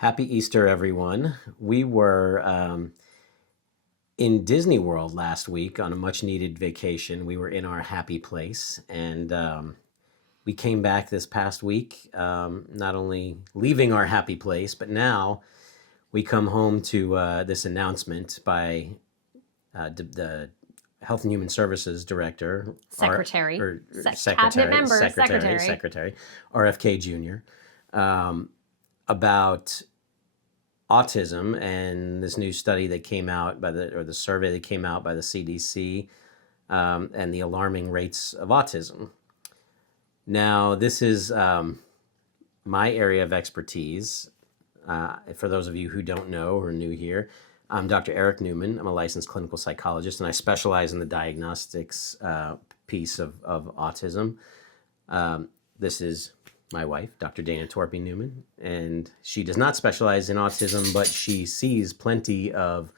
Happy Easter, everyone. We were in Disney World last week on a much needed vacation. We were in our happy place, and we came back this past week, not only leaving our happy place, but now we come home to this announcement by the Health and Human Services Director, Secretary, Secretary, Cabinet member, Secretary RFK Jr. About autism and this new study that came out the survey that came out by the CDC, and the alarming rates of autism. Now, this is my area of expertise. For those of you who don't know or are new here, I'm Dr. Eric Newman. I'm a licensed clinical psychologist, and I specialize in the diagnostics piece of autism. This is my wife, Dr. Dana Torpy Newman, and she does not specialize in autism, but she sees plenty of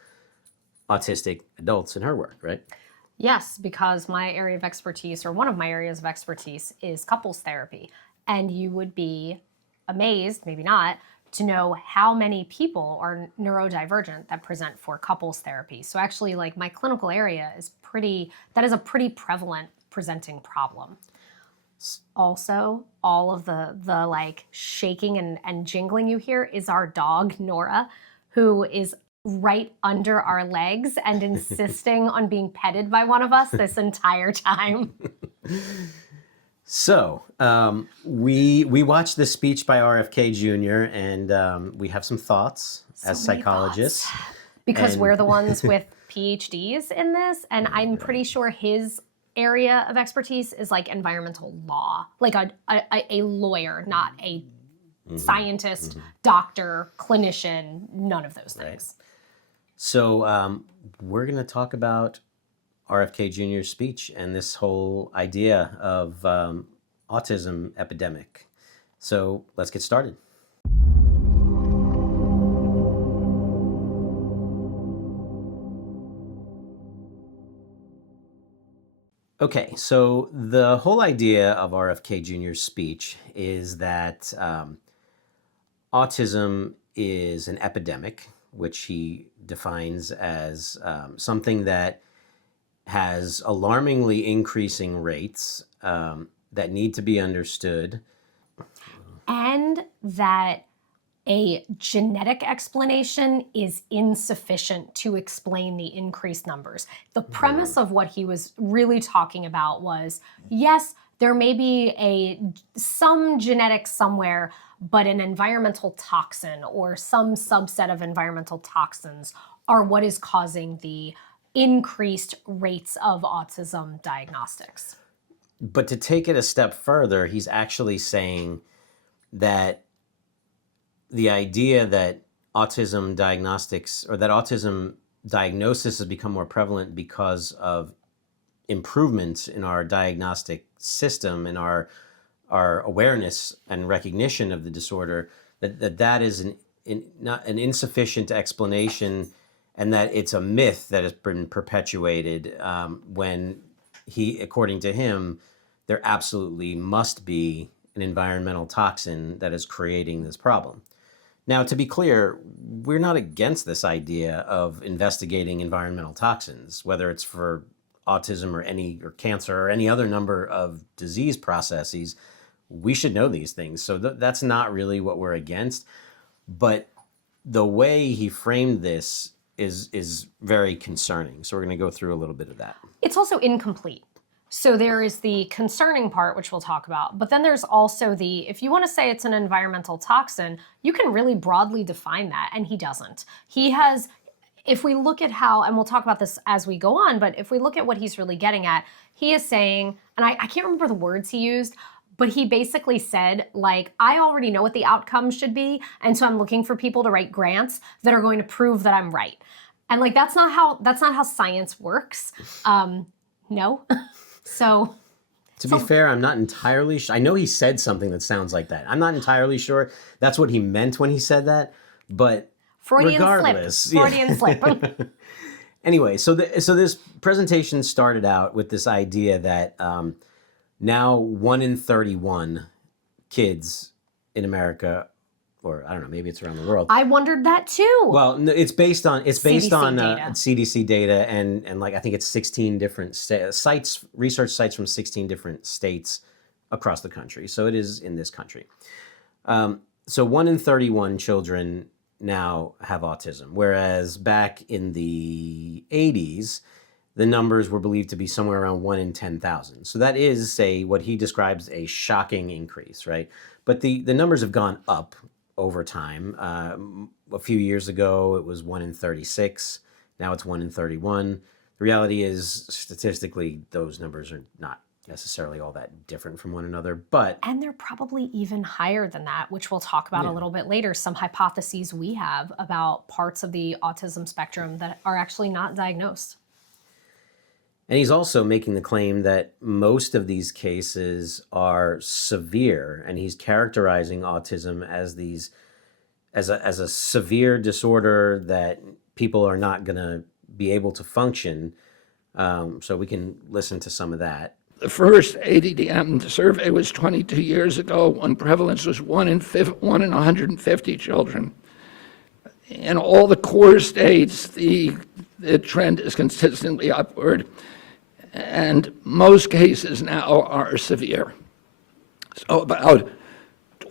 autistic adults in her work, right? Yes, because my area of expertise, or one of my areas of expertise, is couples therapy. And you would be amazed, maybe not, to know how many people are neurodivergent that present for couples therapy. So actually, like, my clinical area is that is a pretty prevalent presenting problem. Also, all of the like shaking and jingling you hear is our dog, Nora, who is right under our legs and insisting on being petted by one of us this entire time. So we watched this speech by RFK Jr. and we have some thoughts as psychologists. Because we're the ones with PhDs in this, and I'm pretty sure his area of expertise is like environmental law, like a lawyer, not a scientist, doctor, clinician, none of those things. Right. So we're going to talk about RFK Jr.'s speech and this whole idea of autism epidemic. So let's get started. Okay, so the whole idea of RFK Jr.'s speech is that autism is an epidemic, which he defines as something that has alarmingly increasing rates that need to be understood. And that a genetic explanation is insufficient to explain the increased numbers. The premise of what he was really talking about was, yes, there may be some genetics somewhere, but an environmental toxin or some subset of environmental toxins are what is causing the increased rates of autism diagnostics. But to take it a step further, he's actually saying that the idea that autism diagnostics or that autism diagnosis has become more prevalent because of improvements in our diagnostic system and our awareness and recognition of the disorder, that is not an insufficient explanation, and that it's a myth that has been perpetuated when according to him, there absolutely must be an environmental toxin that is creating this problem. Now, to be clear, we're not against this idea of investigating environmental toxins, whether it's for autism or cancer or any other number of disease processes. We should know these things. So that's not really what we're against. But the way he framed this is very concerning. So we're going to go through a little bit of that. It's also incomplete. So there is the concerning part, which we'll talk about, but then there's also if you want to say it's an environmental toxin, you can really broadly define that, and he doesn't. If we look at how, and we'll talk about this as we go on, but if we look at what he's really getting at, he is saying, and I can't remember the words he used, but he basically said, like, I already know what the outcome should be, and so I'm looking for people to write grants that are going to prove that I'm right. And like, that's not how science works. No. So, to be fair, I'm not entirely sure. I know he said something that sounds like that. I'm not entirely sure that's what he meant when he said that, but regardless. Freudian slip. Anyway, so this presentation started out with this idea that now 1 in 31 kids in America or I don't know, maybe it's around the world. I wondered that too. Well, no, it's based on CDC data. CDC data, and like I think it's 16 different sites, research sites from 16 different states across the country. So it is in this country. So 1 in 31 children now have autism, whereas back in the 80s, the numbers were believed to be somewhere around 1 in 10,000. So that is what he describes a shocking increase, right? But the numbers have gone up over time. A few years ago, it was 1 in 36. Now it's 1 in 31. The reality is, statistically, those numbers are not necessarily all that different from one another, but... And they're probably even higher than that, which we'll talk about a little bit later. Some hypotheses we have about parts of the autism spectrum that are actually not diagnosed. And he's also making the claim that most of these cases are severe, and he's characterizing autism as as a severe disorder that people are not going to be able to function. So we can listen to some of that. The first ADDM survey was 22 years ago when prevalence was 1 in 150 children. In all the core states, the trend is consistently upward, and most cases now are severe. So about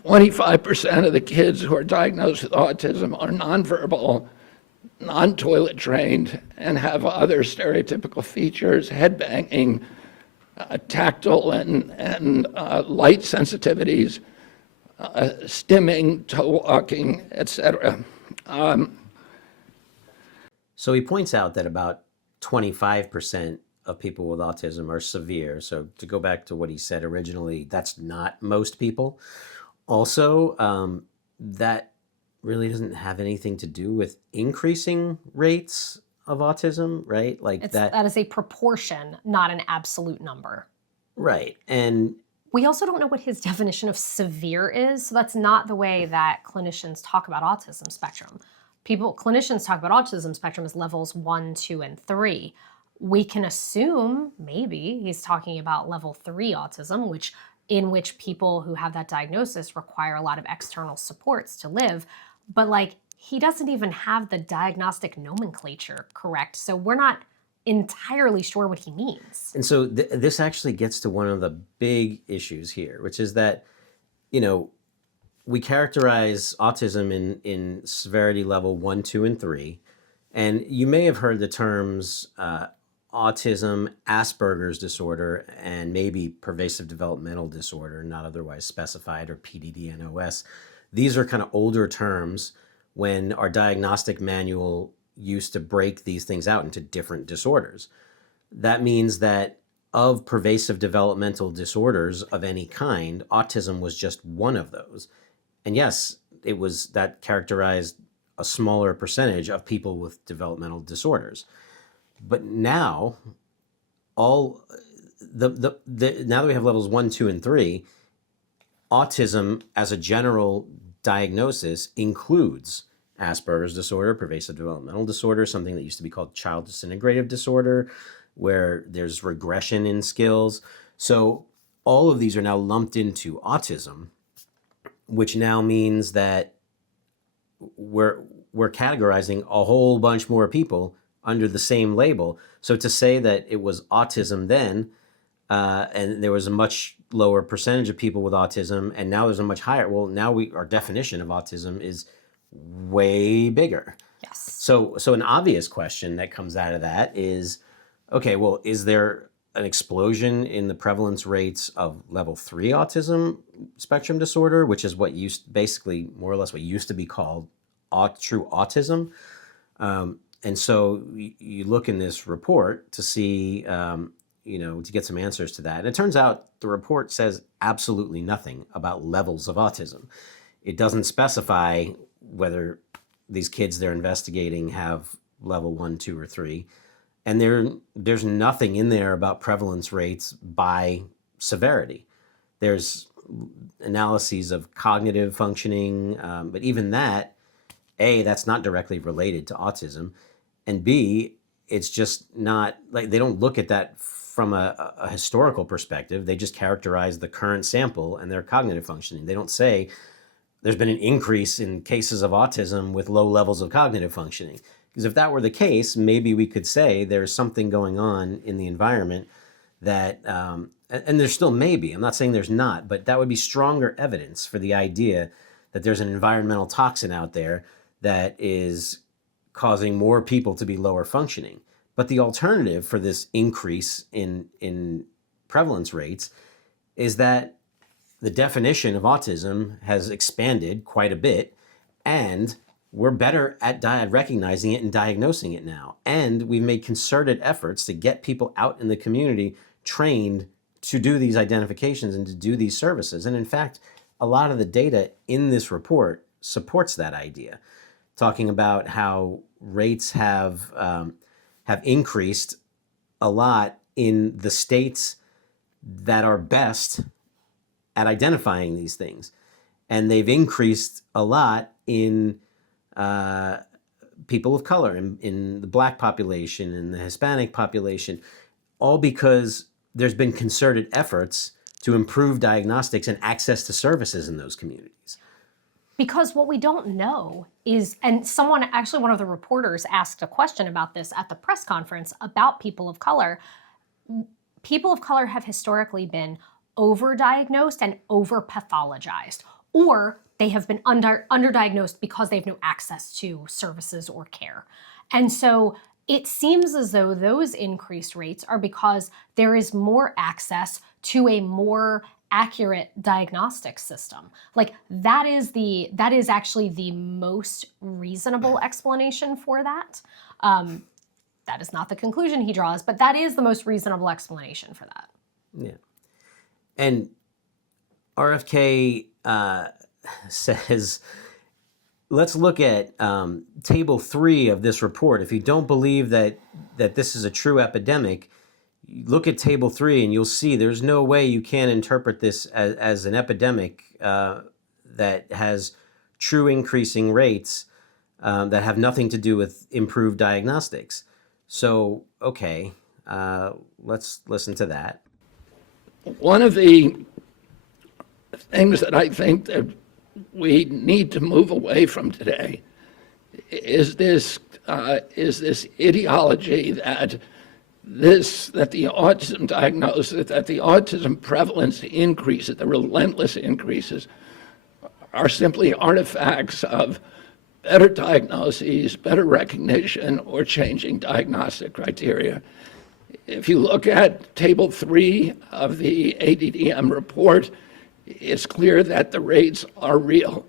25% of the kids who are diagnosed with autism are nonverbal, non-toilet trained, and have other stereotypical features, head banging, tactile and light sensitivities, stimming, toe walking, etc. So he points out that about 25% of people with autism are severe. So to go back to what he said originally, that's not most people. Also, that really doesn't have anything to do with increasing rates of autism, right? Like that is a proportion, not an absolute number. Right. And we also don't know what his definition of severe is. So that's not the way that clinicians talk about autism spectrum. Clinicians talk about autism spectrum as levels 1, 2, and 3. We can assume maybe he's talking about level 3 autism, in which people who have that diagnosis require a lot of external supports to live. But like, he doesn't even have the diagnostic nomenclature correct. So we're not entirely sure what he means. And so this actually gets to one of the big issues here, which is that, we characterize autism in severity level 1, 2, and 3. And you may have heard the terms autism, Asperger's disorder, and maybe pervasive developmental disorder, not otherwise specified, or PDD-NOS. These are kind of older terms when our diagnostic manual used to break these things out into different disorders. That means that of pervasive developmental disorders of any kind, autism was just one of those. And yes, that characterized a smaller percentage of people with developmental disorders. But now, now that we have levels 1, 2, and 3, autism as a general diagnosis includes Asperger's disorder, pervasive developmental disorder, something that used to be called child disintegrative disorder, where there's regression in skills. So all of these are now lumped into autism, which now means that we're categorizing a whole bunch more people under the same label. So to say that it was autism then, and there was a much lower percentage of people with autism, and now there's a much higher, well, now our definition of autism is way bigger. Yes. So an obvious question that comes out of that is, okay, well, is there an explosion in the prevalence rates of level 3 autism spectrum disorder, which is what basically more or less what used to be called true autism? And so you look in this report to see, to get some answers to that. And it turns out the report says absolutely nothing about levels of autism. It doesn't specify whether these kids they're investigating have level 1, 2, or 3. And there's nothing in there about prevalence rates by severity. There's analyses of cognitive functioning, but even that, A, that's not directly related to autism. And B, it's just not, like, they don't look at that from a historical perspective. They just characterize the current sample and their cognitive functioning. They don't say, there's been an increase in cases of autism with low levels of cognitive functioning. Because if that were the case, maybe we could say there's something going on in the environment that, and there still may be, I'm not saying there's not, but that would be stronger evidence for the idea that there's an environmental toxin out there that is causing more people to be lower functioning. But the alternative for this increase in prevalence rates is that the definition of autism has expanded quite a bit, and we're better at recognizing it and diagnosing it now. And we've made concerted efforts to get people out in the community trained to do these identifications and to do these services. And in fact, a lot of the data in this report supports that idea, talking about how rates have increased a lot in the states that are best at identifying these things. And they've increased a lot in people of color, in the Black population, in the Hispanic population, all because there's been concerted efforts to improve diagnostics and access to services in those communities. Because what we don't know is, and someone, actually one of the reporters asked a question about this at the press conference about people of color. People of color have historically been overdiagnosed and overpathologized, or they have been underdiagnosed because they have no access to services or care. And so it seems as though those increased rates are because there is more access to a more accurate diagnostic system. Like that is actually the most reasonable explanation for that. That is not the conclusion he draws, but that is the most reasonable explanation for that. Yeah. And RFK says, let's look at table 3 of this report. If you don't believe that this is a true epidemic, look at table 3 and you'll see there's no way you can interpret this as an epidemic that has true increasing rates that have nothing to do with improved diagnostics. So, okay, let's listen to that. One of the things that I think that we need to move away from today is this ideology that the autism diagnosis, that the autism prevalence increases, the relentless increases, are simply artifacts of better diagnoses, better recognition, or changing diagnostic criteria. If you look at table 3 of the ADDM report, it's clear that the rates are real,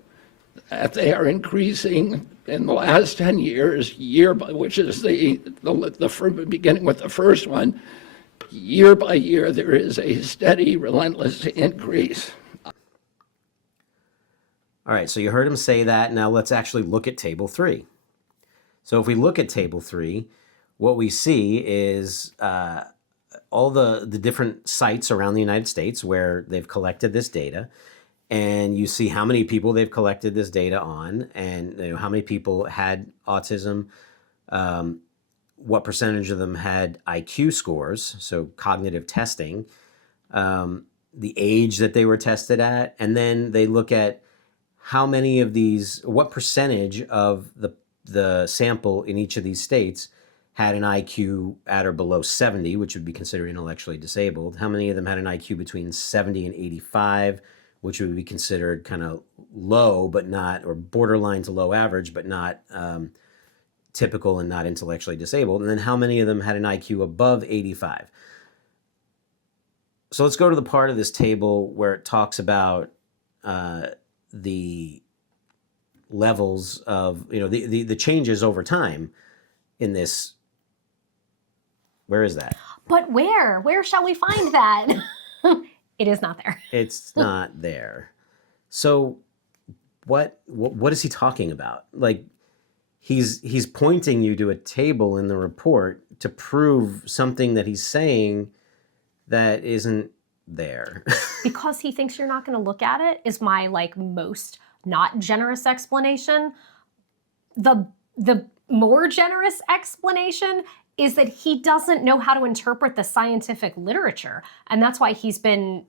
that they are increasing in the last 10 years, which is beginning with the first one, year by year, there is a steady, relentless increase. All right, so you heard him say that. Now let's actually look at table 3. So if we look at table 3, what we see is all the different sites around the United States where they've collected this data, and you see how many people they've collected this data on, and how many people had autism, what percentage of them had IQ scores, so cognitive testing, the age that they were tested at, and then they look at how many of these, what percentage of the sample in each of these states had an IQ at or below 70, which would be considered intellectually disabled. How many of them had an IQ between 70 and 85, which would be considered kind of low, but not, or borderline to low average, but not typical and not intellectually disabled. And then how many of them had an IQ above 85? So let's go to the part of this table where it talks about the levels of, the changes over time in this. Where is that? But where? Where shall we find that? It is not there. It's not there. So what is he talking about? Like, he's pointing you to a table in the report to prove something that he's saying that isn't there. Because he thinks you're not going to look at it is my most not generous explanation. The more generous explanation is that he doesn't know how to interpret the scientific literature. And that's why he's been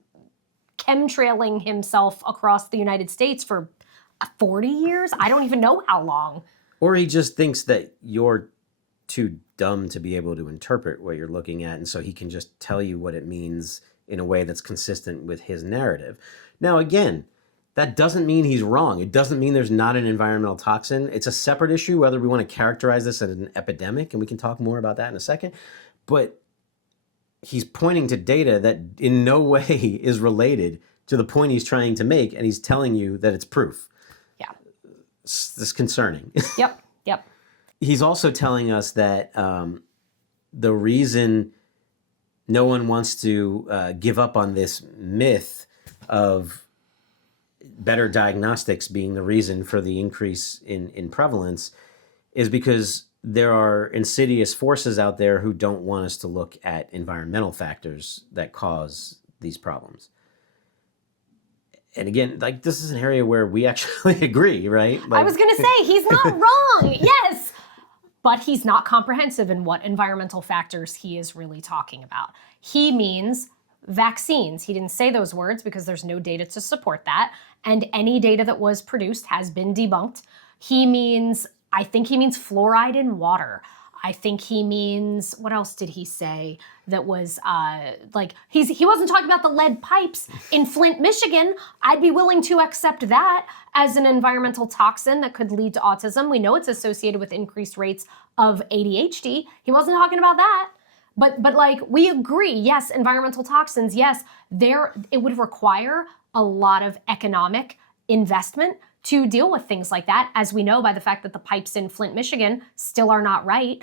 chemtrailing himself across the United States for 40 years? I don't even know how long. Or he just thinks that you're too dumb to be able to interpret what you're looking at, and so he can just tell you what it means in a way that's consistent with his narrative. Now, again, that doesn't mean he's wrong. It doesn't mean there's not an environmental toxin. It's a separate issue whether we want to characterize this as an epidemic, and we can talk more about that in a second. But he's pointing to data that in no way is related to the point he's trying to make, and he's telling you that it's proof. Yeah. It's concerning. Yep. He's also telling us that the reason no one wants to give up on this myth of better diagnostics being the reason for the increase in prevalence is because there are insidious forces out there who don't want us to look at environmental factors that cause these problems. And again, like, this is an area where we actually agree, right? Like, I was going to say, he's not wrong. Yes. But he's not comprehensive in what environmental factors he is really talking about. He means vaccines. He didn't say those words because there's no data to support that. And any data that was produced has been debunked. I think he means fluoride in water. I think he means, what else did he say that was he wasn't talking about the lead pipes in Flint, Michigan. I'd be willing to accept that as an environmental toxin that could lead to autism. We know it's associated with increased rates of ADHD. He wasn't talking about that. But like, we agree, yes, environmental toxins, yes, it would require a lot of economic investment to deal with things like that, as we know by the fact that the pipes in Flint, Michigan still are not right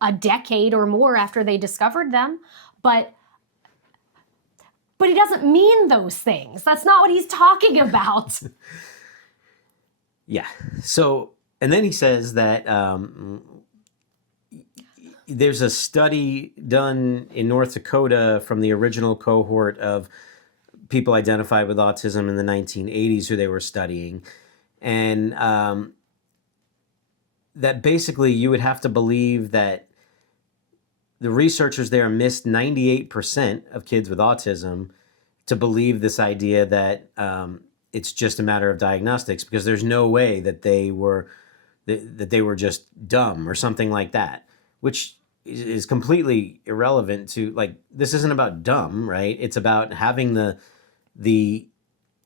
a decade or more after they discovered them. But he doesn't mean those things. That's not what he's talking about. Yeah. So, and then he says that there's a study done in North Dakota from the original cohort of people identified with autism in the 1980s who they were studying. And that basically you would have to believe that the researchers there missed 98% of kids with autism to believe this idea that it's just a matter of diagnostics, because there's no way that they were just dumb or something like that, which is completely irrelevant to, like, this isn't about dumb, right? It's about having the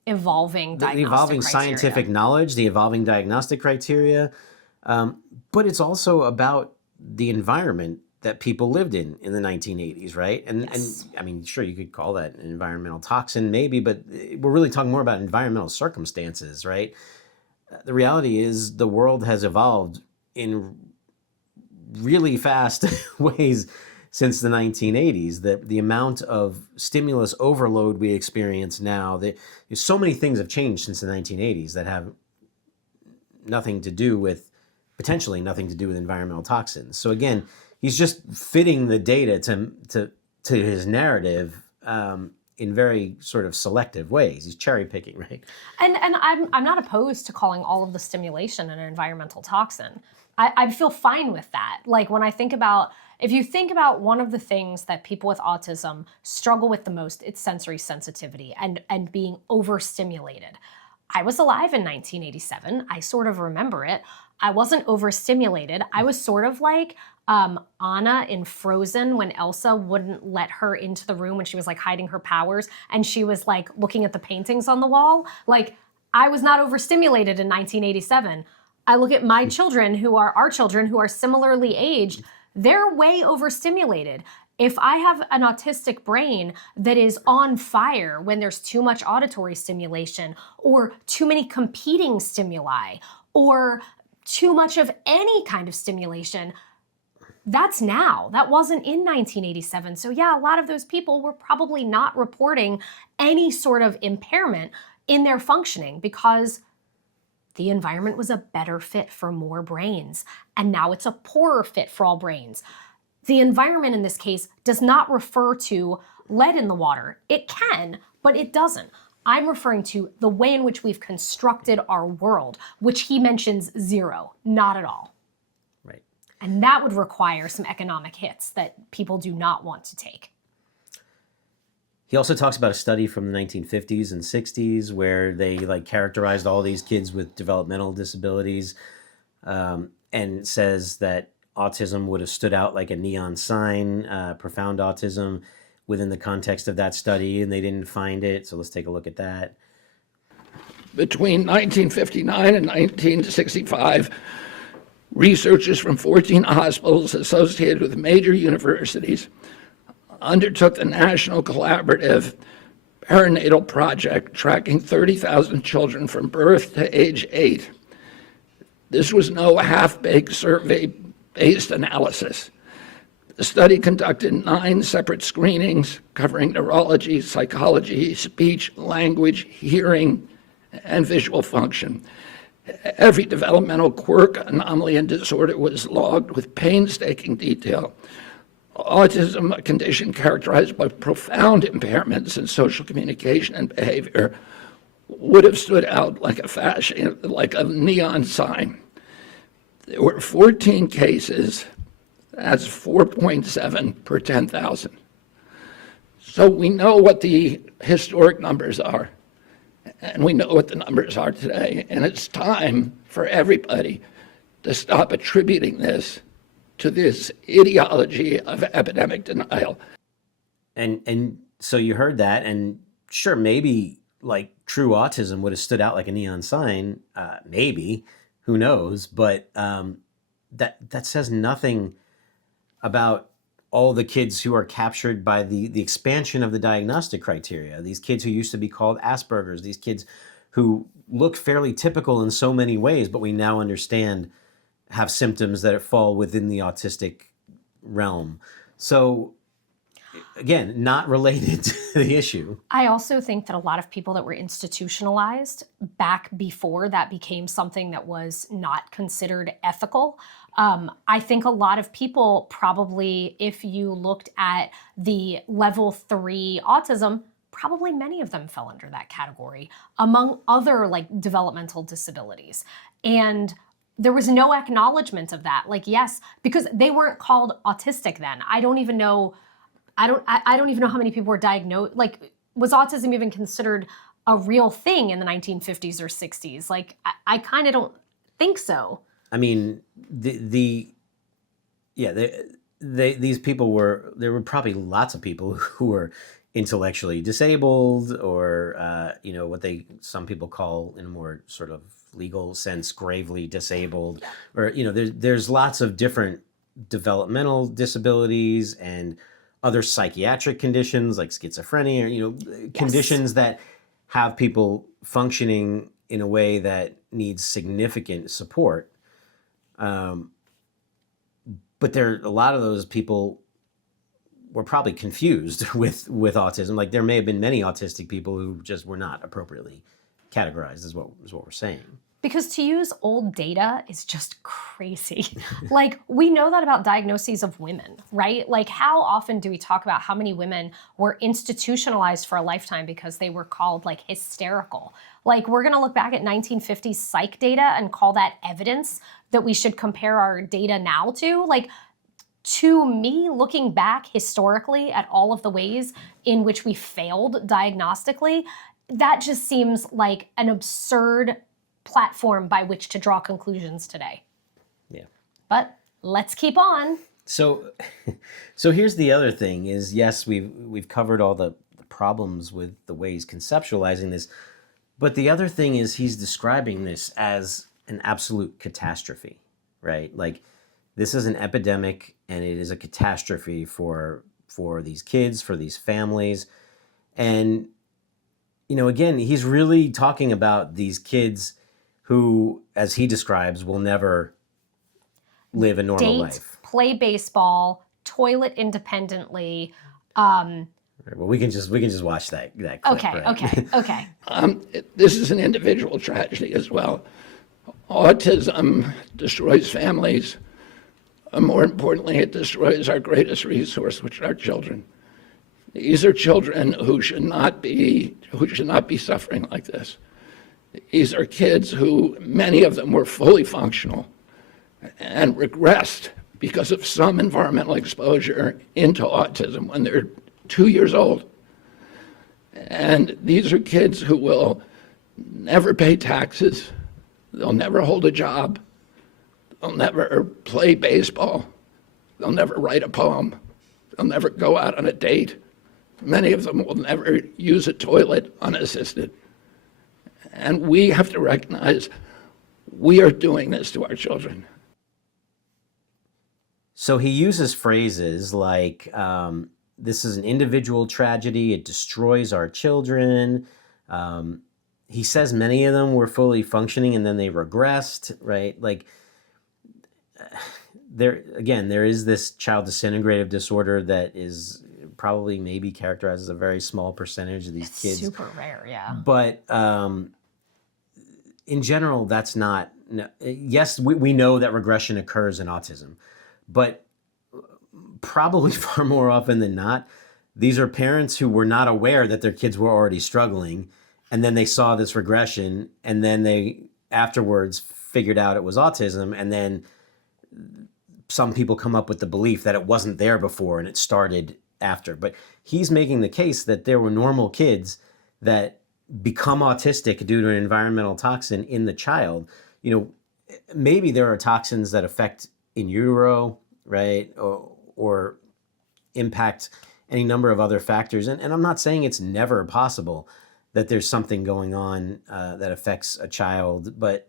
evolving criteria. Scientific knowledge, the evolving diagnostic criteria. But it's also about the environment that people lived in the 1980s, right? And yes. And I mean, sure, you could call that an environmental toxin maybe, but we're really talking more about environmental circumstances, right? The reality is the world has evolved in really fast ways since the 1980s. The amount of stimulus overload we experience now, so many things have changed since the 1980s that have potentially nothing to do with environmental toxins. So again, he's just fitting the data to his narrative in very sort of selective ways. He's cherry picking, right? And I'm not opposed to calling all of the stimulation an environmental toxin. I feel fine with that. Like, when I think about, if you think about one of the things that people with autism struggle with the most, it's sensory sensitivity and being overstimulated. I was alive in 1987. I sort of remember it. I wasn't overstimulated. I was sort of like Anna in Frozen when Elsa wouldn't let her into the room when she was like hiding her powers and she was like looking at the paintings on the wall. Like, I was not overstimulated in 1987. I look at my children our children who are similarly aged, they're way overstimulated. If I have an autistic brain that is on fire when there's too much auditory stimulation or too many competing stimuli or too much of any kind of stimulation, that's now. That wasn't in 1987. So yeah, a lot of those people were probably not reporting any sort of impairment in their functioning because the environment was a better fit for more brains. And now it's a poorer fit for all brains. The environment in this case does not refer to lead in the water. It can, but it doesn't. I'm referring to the way in which we've constructed our world, which he mentions zero, not at all. Right. And that would require some economic hits that people do not want to take. He also talks about a study from the 1950s and 60s where they like characterized all these kids with developmental disabilities, and says that autism would have stood out like a neon sign, profound autism, within the context of that study, and they didn't find it. So let's take a look at that. Between 1959 and 1965, researchers from 14 hospitals associated with major universities undertook the National Collaborative Perinatal Project, tracking 30,000 children from birth to age 8. This was no half-baked survey-based analysis. The study conducted 9 separate screenings covering neurology, psychology, speech, language, hearing, and visual function. Every developmental quirk, anomaly, and disorder was logged with painstaking detail. Autism, a condition characterized by profound impairments in social communication and behavior, would have stood out like a neon sign. There were 14 cases, that's 4.7 per 10,000. So we know what the historic numbers are, and we know what the numbers are today, and it's time for everybody to stop attributing this to this ideology of epidemic denial. And so you heard that, and sure, maybe like true autism would have stood out like a neon sign, maybe, who knows, but that says nothing about all the kids who are captured by the expansion of the diagnostic criteria. These kids who used to be called Asperger's, these kids who look fairly typical in so many ways, but we now understand have symptoms that fall within the autistic realm. So again, not related to the issue. I also think that a lot of people that were institutionalized back before that became something that was not considered ethical. I think a lot of people probably, if you looked at the level 3 autism, probably many of them fell under that category, among other like developmental disabilities. And there was no acknowledgement of that. Like, yes, because they weren't called autistic then. I don't even know how many people were diagnosed. Like, was autism even considered a real thing in the 1950s or 60s? Like, I kind of don't think so. I mean, these people there were probably lots of people who were intellectually disabled, or what some people call, in a more sort of legal sense, gravely disabled, or there's lots of different developmental disabilities and other psychiatric conditions like schizophrenia, conditions that have people functioning in a way that needs significant support. But a lot of those people were probably confused with autism. Like, there may have been many autistic people who just were not appropriately categorized, is what we're saying. Because to use old data is just crazy. Like, we know that about diagnoses of women, right? Like, how often do we talk about how many women were institutionalized for a lifetime because they were called like hysterical? Like, we're gonna look back at 1950s psych data and call that evidence that we should compare our data now to? Like, to me, looking back historically at all of the ways in which we failed diagnostically, that just seems like an absurd platform by which to draw conclusions today. Yeah. But let's keep on. So here's the other thing is, yes, we've covered all the problems with the way he's conceptualizing this, but the other thing is he's describing this as an absolute catastrophe, right? Like, this is an epidemic, and it is a catastrophe for these kids, for these families. And, again, he's really talking about these kids who, as he describes, will never live a normal life. Play baseball, toilet independently. Well, we can just watch that clip. Okay, right? okay. This is an individual tragedy as well. Autism destroys families. More importantly, it destroys our greatest resource, which are children. These are children who should not be suffering like this. These are kids who, many of them were fully functional and regressed because of some environmental exposure into autism when they're 2 years old. And these are kids who will never pay taxes. They'll never hold a job. They'll never play baseball. They'll never write a poem. They'll never go out on a date. Many of them will never use a toilet unassisted. And we have to recognize we are doing this to our children. So he uses phrases like, this is an individual tragedy, it destroys our children. He says many of them were fully functioning and then they regressed, right? Like, there is this child disintegrative disorder that is probably maybe characterized as a very small percentage of these kids. Super rare, yeah. But in general, that's not, yes, we know that regression occurs in autism, but probably far more often than not, these are parents who were not aware that their kids were already struggling, and then they saw this regression, and then they afterwards figured out it was autism, and then some people come up with the belief that it wasn't there before and it started after. But he's making the case that there were normal kids that become autistic due to an environmental toxin in the child. You know, maybe there are toxins that affect in utero, right, or impact any number of other factors. And I'm not saying it's never possible that there's something going on that affects a child, but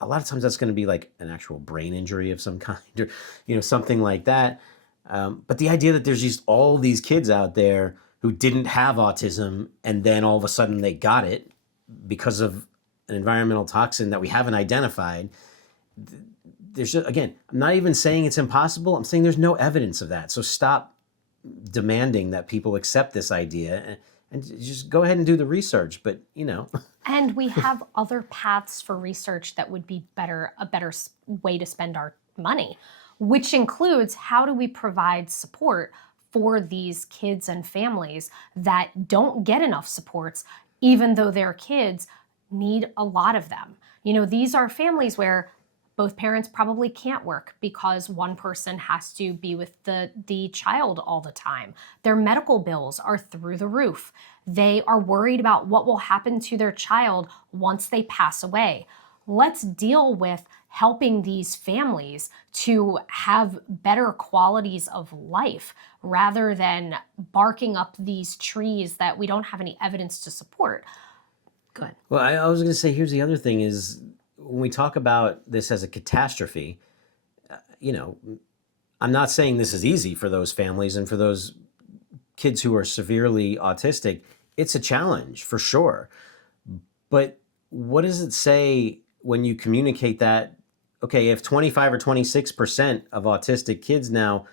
a lot of times that's going to be like an actual brain injury of some kind, or, you know, something like that. But the idea that there's just all these kids out there who didn't have autism and then all of a sudden they got it because of an environmental toxin that we haven't identified. There's just, again, I'm not even saying it's impossible. I'm saying there's no evidence of that. So stop demanding that people accept this idea and just go ahead and do the research. But, you know. And we have other paths for research that would be a better way to spend our money, which includes how do we provide support for these kids and families that don't get enough supports, even though their kids need a lot of them. You know, these are families where both parents probably can't work because one person has to be with the child all the time. Their medical bills are through the roof. They are worried about what will happen to their child once they pass away. Let's deal with helping these families to have better qualities of life rather than barking up these trees that we don't have any evidence to support. Good. Well, I was going to say, here's the other thing is, when we talk about this as a catastrophe, you know, I'm not saying this is easy for those families and for those kids who are severely autistic. It's a challenge for sure. But what does it say when you communicate that, okay, if 25 or 26% of autistic kids now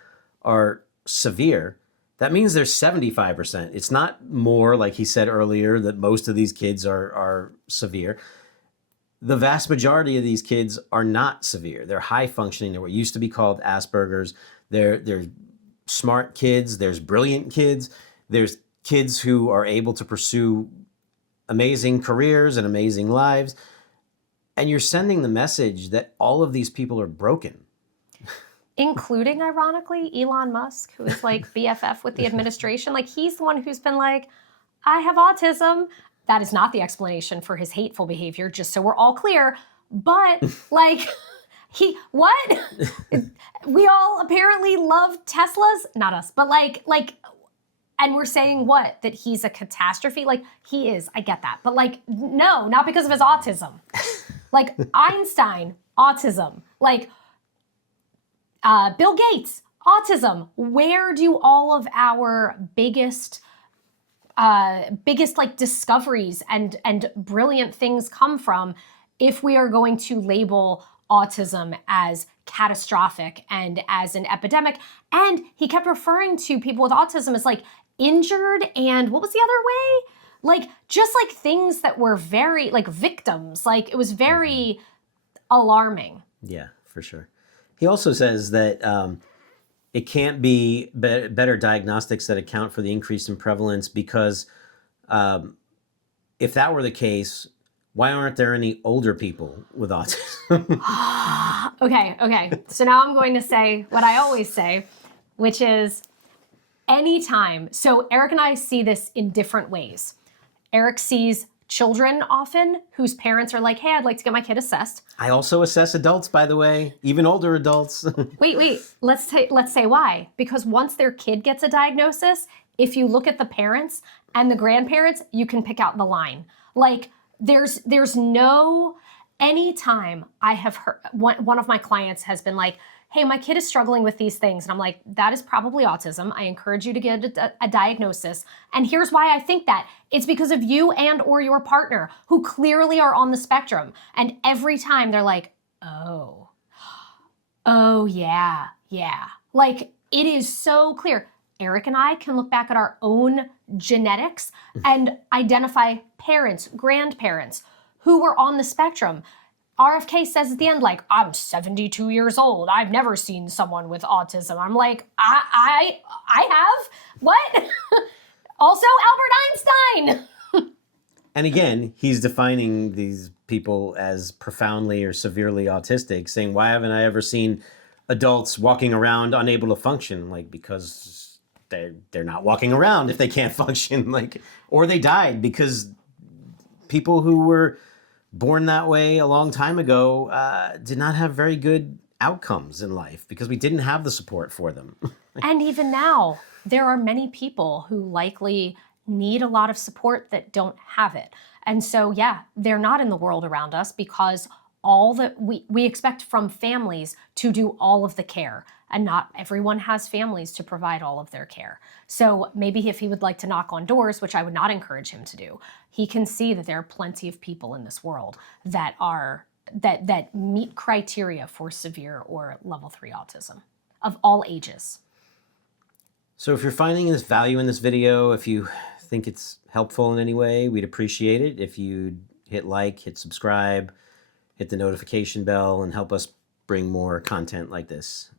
are severe, that means there's 75%. It's not more, like he said earlier, that most of these kids are severe. The vast majority of these kids are not severe. They're high functioning. They're what used to be called Asperger's. They're smart kids. There's brilliant kids. There's kids who are able to pursue amazing careers and amazing lives. And you're sending the message that all of these people are broken. Including, ironically, Elon Musk, who is like BFF with the administration. Like, he's the one who's been like, I have autism. That is not the explanation for his hateful behavior, just so we're all clear. But, like, what? We all apparently love Teslas. Not us, but like, and we're saying what? That he's a catastrophe? Like, he is, I get that. But like, no, not because of his autism. Like, Einstein, autism. Like, Bill Gates, autism. Where do all of our biggest like discoveries and brilliant things come from if we are going to label autism as catastrophic and as an epidemic? And he kept referring to people with autism as like injured and what was the other way? Like, just like things that were very like victims. Like, it was very alarming. Yeah, for sure. He also says that it can't be better diagnostics that account for the increase in prevalence because if that were the case, why aren't there any older people with autism? Okay. So now I'm going to say what I always say, which is anytime. So Eric and I see this in different ways. Eric sees children often whose parents are like, hey, I'd like to get my kid assessed. I also assess adults, by the way, even older adults. Wait. Let's say why. Because once their kid gets a diagnosis, if you look at the parents and the grandparents, you can pick out the line. Like there's no, anytime I have heard, one of my clients has been like, hey, my kid is struggling with these things. And I'm like, that is probably autism. I encourage you to get a diagnosis. And here's why I think that. It's because of you and or your partner who clearly are on the spectrum. And every time they're like, oh yeah. Like it is so clear. Eric and I can look back at our own genetics and identify parents, grandparents who were on the spectrum. RFK says at the end, like, I'm 72 years old. I've never seen someone with autism. I'm like, I have? What? Also, Albert Einstein. And again, he's defining these people as profoundly or severely autistic, saying, why haven't I ever seen adults walking around unable to function? Like, because they're not walking around if they can't function, like, or they died because people who were born that way a long time ago did not have very good outcomes in life because we didn't have the support for them. And even now, there are many people who likely need a lot of support that don't have it. And so, yeah, they're not in the world around us because all that we expect from families to do all of the care. And not everyone has families to provide all of their care. So maybe if he would like to knock on doors, which I would not encourage him to do, he can see that there are plenty of people in this world that meet criteria for severe or level 3 autism of all ages. So if you're finding this value in this video, if you think it's helpful in any way, we'd appreciate it if you'd hit like, hit subscribe, hit the notification bell, and help us bring more content like this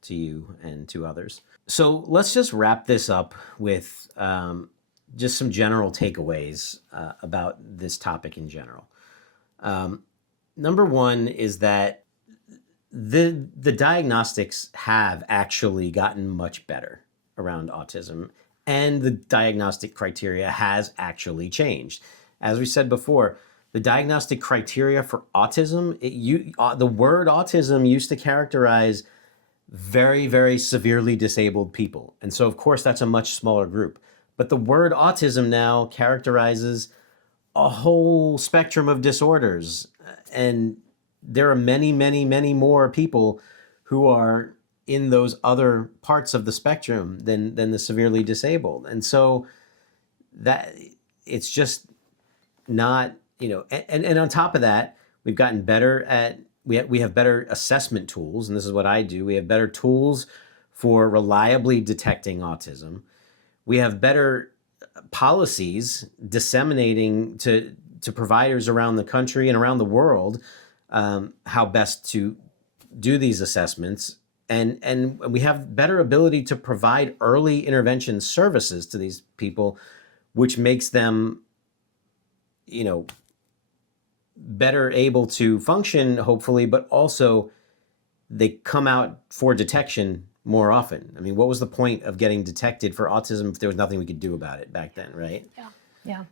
to you and to others. So let's just wrap this up with just some general takeaways about this topic in general. Number one is that the diagnostics have actually gotten much better around autism, and the diagnostic criteria has actually changed. As we said before, the diagnostic criteria for autism, the word autism used to characterize very, very severely disabled people. And so, of course, that's a much smaller group. But the word autism now characterizes a whole spectrum of disorders. And there are many, many, many more people who are in those other parts of the spectrum than the severely disabled. And so that it's just not, and on top of that, we've gotten better at, we have better assessment tools, and this is what I do. We have better tools for reliably detecting autism. We have better policies disseminating to providers around the country and around the world how best to do these assessments. And we have better ability to provide early intervention services to these people, which makes them, better able to function, hopefully, but also they come out for detection more often. I mean, what was the point of getting detected for autism if there was nothing we could do about it back then, right? Yeah.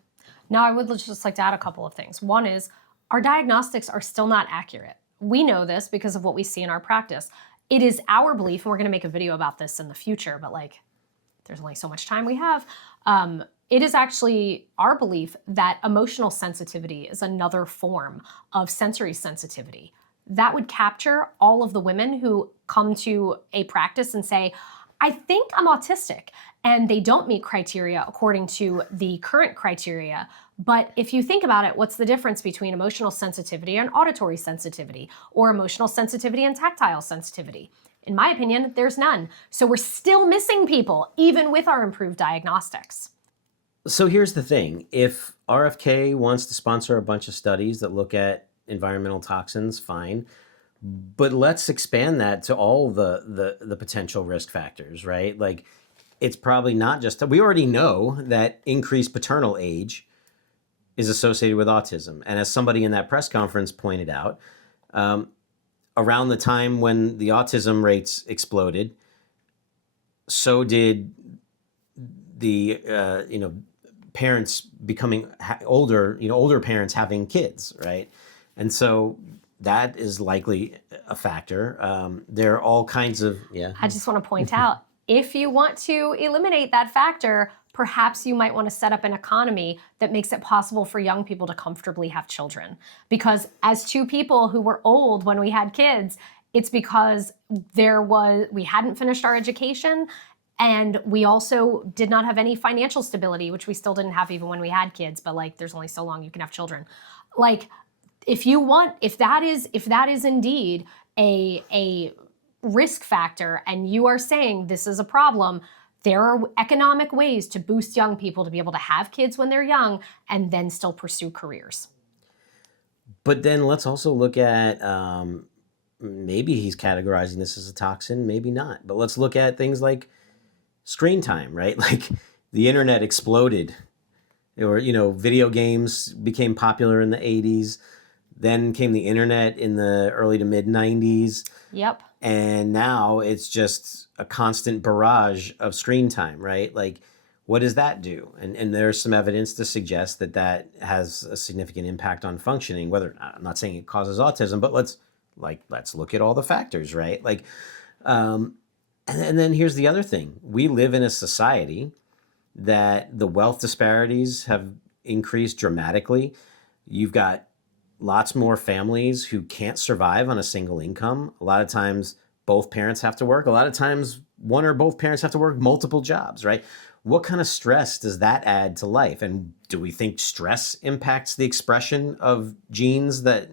Now, I would just like to add a couple of things. One is our diagnostics are still not accurate. We know this because of what we see in our practice. It is our belief, and we're going to make a video about this in the future, but there's only so much time we have. It is actually our belief that emotional sensitivity is another form of sensory sensitivity. That would capture all of the women who come to a practice and say, I think I'm autistic, and they don't meet criteria according to the current criteria. But if you think about it, what's the difference between emotional sensitivity and auditory sensitivity, or emotional sensitivity and tactile sensitivity? In my opinion, there's none. So we're still missing people, even with our improved diagnostics. So here's the thing. If RFK wants to sponsor a bunch of studies that look at environmental toxins, fine. But let's expand that to all the potential risk factors, right? Like, it's probably not just, we already know that increased paternal age is associated with autism. And as somebody in that press conference pointed out, around the time when the autism rates exploded, so did the parents becoming older, older parents having kids, right? And so that is likely a factor. There are all kinds of, yeah. I just want to point out, if you want to eliminate that factor, perhaps you might want to set up an economy that makes it possible for young people to comfortably have children. Because as two people who were old when we had kids, it's because we hadn't finished our education, and we also did not have any financial stability, which we still didn't have even when we had kids, but like there's only so long you can have children. Like if that is indeed a risk factor and you are saying this is a problem, there are economic ways to boost young people to be able to have kids when they're young and then still pursue careers. But then let's also look at maybe he's categorizing this as a toxin, maybe not. But let's look at things like screen time, right? Like the internet exploded, or video games became popular in the 80s. Then came the internet in the early to mid 90s. Yep. And now it's just a constant barrage of screen time, right? Like, what does that do? And there's some evidence to suggest that that has a significant impact on functioning. Whether I'm not saying it causes autism, but let's look at all the factors, right? Like, and then here's the other thing: we live in a society that the wealth disparities have increased dramatically. You've got lots more families who can't survive on a single income. A lot of times both parents have to work. A lot of times one or both parents have to work multiple jobs, right? What kind of stress does that add to life? And do we think stress impacts the expression of genes that,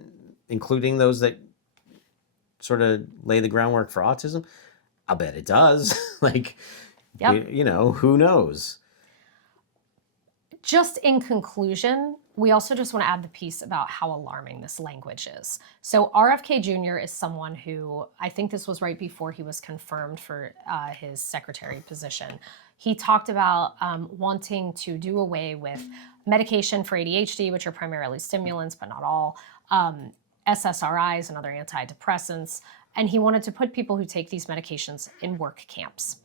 including those that sort of lay the groundwork for autism? I'll bet it does. Like, yep. Who knows? Just in conclusion, we also just want to add the piece about how alarming this language is. So RFK Jr. is someone who, I think this was right before he was confirmed for his secretary position. He talked about wanting to do away with medication for ADHD, which are primarily stimulants, but not all, SSRIs and other antidepressants. And he wanted to put people who take these medications in work camps.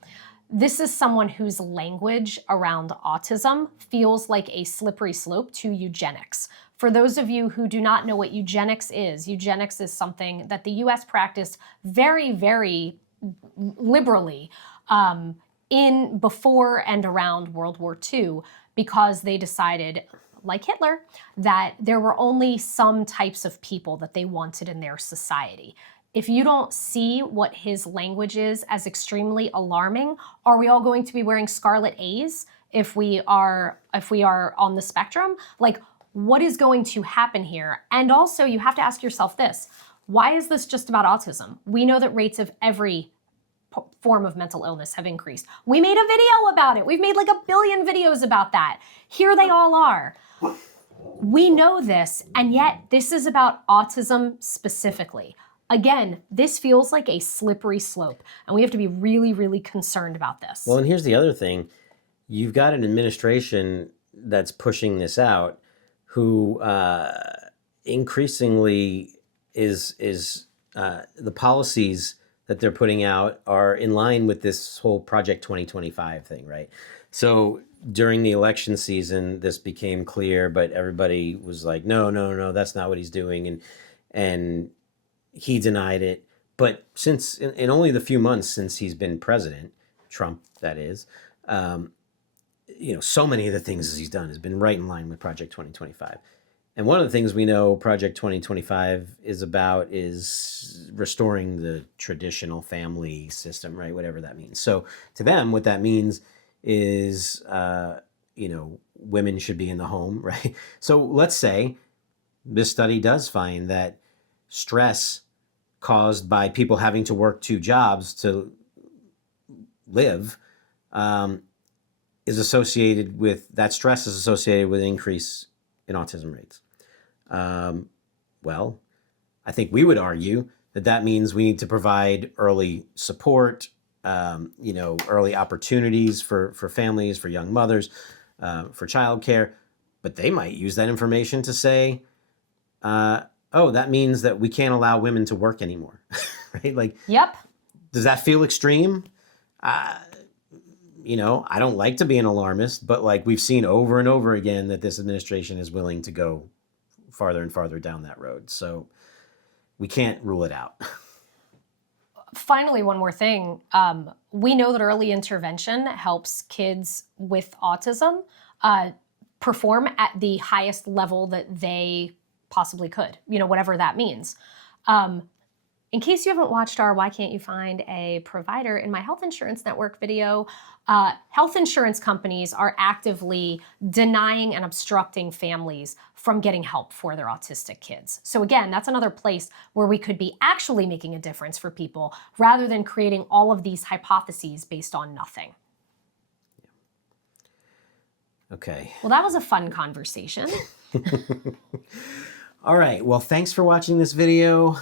This is someone whose language around autism feels like a slippery slope to eugenics. For those of you who do not know what eugenics is something that the US practiced very, very liberally in before and around World War II, because they decided, like Hitler, that there were only some types of people that they wanted in their society. If you don't see what his language is as extremely alarming, are we all going to be wearing scarlet A's if we are on the spectrum? Like, what is going to happen here? And also, you have to ask yourself this: why is this just about autism? We know that rates of every form of mental illness have increased. We made a video about it. We've made like 1 billion videos about that. Here they all are. We know this, and yet this is about autism specifically. Again, this feels like a slippery slope, and we have to be really, really concerned about this. Well, and here's the other thing. You've got an administration that's pushing this out who increasingly is the policies that they're putting out are in line with this whole Project 2025 thing, right? So during the election season, this became clear, but everybody was like, no, that's not what he's doing. And he denied it. But since in only the few months since he's been president, Trump, that is, so many of the things he's done has been right in line with Project 2025. And one of the things we know Project 2025 is about is restoring the traditional family system, right? Whatever that means. So to them, what that means is, women should be in the home, right? So let's say this study does find that stress caused by people having to work 2 jobs to live is associated with, that stress is associated with an increase in autism rates. Well, I think we would argue that that means we need to provide early support, early opportunities for families, for young mothers, for childcare. But they might use that information to say, that means that we can't allow women to work anymore, right? Like, yep. Does that feel extreme? you know, I don't like to be an alarmist, but like we've seen over and over again that this administration is willing to go farther and farther down that road. So we can't rule it out. Finally, one more thing. We know that early intervention helps kids with autism perform at the highest level that they possibly could, you know, whatever that means. In case you haven't watched our Why Can't You Find a Provider in My Health Insurance Network video, health insurance companies are actively denying and obstructing families from getting help for their autistic kids. So again, that's another place where we could be actually making a difference for people rather than creating all of these hypotheses based on nothing. Okay. Well, that was a fun conversation. All right. Well, thanks for watching this video.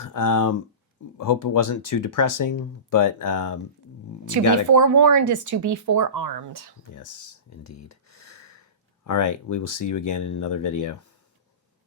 Hope it wasn't too depressing, but To be forewarned is to be forearmed. Yes, indeed. All right. We will see you again in another video.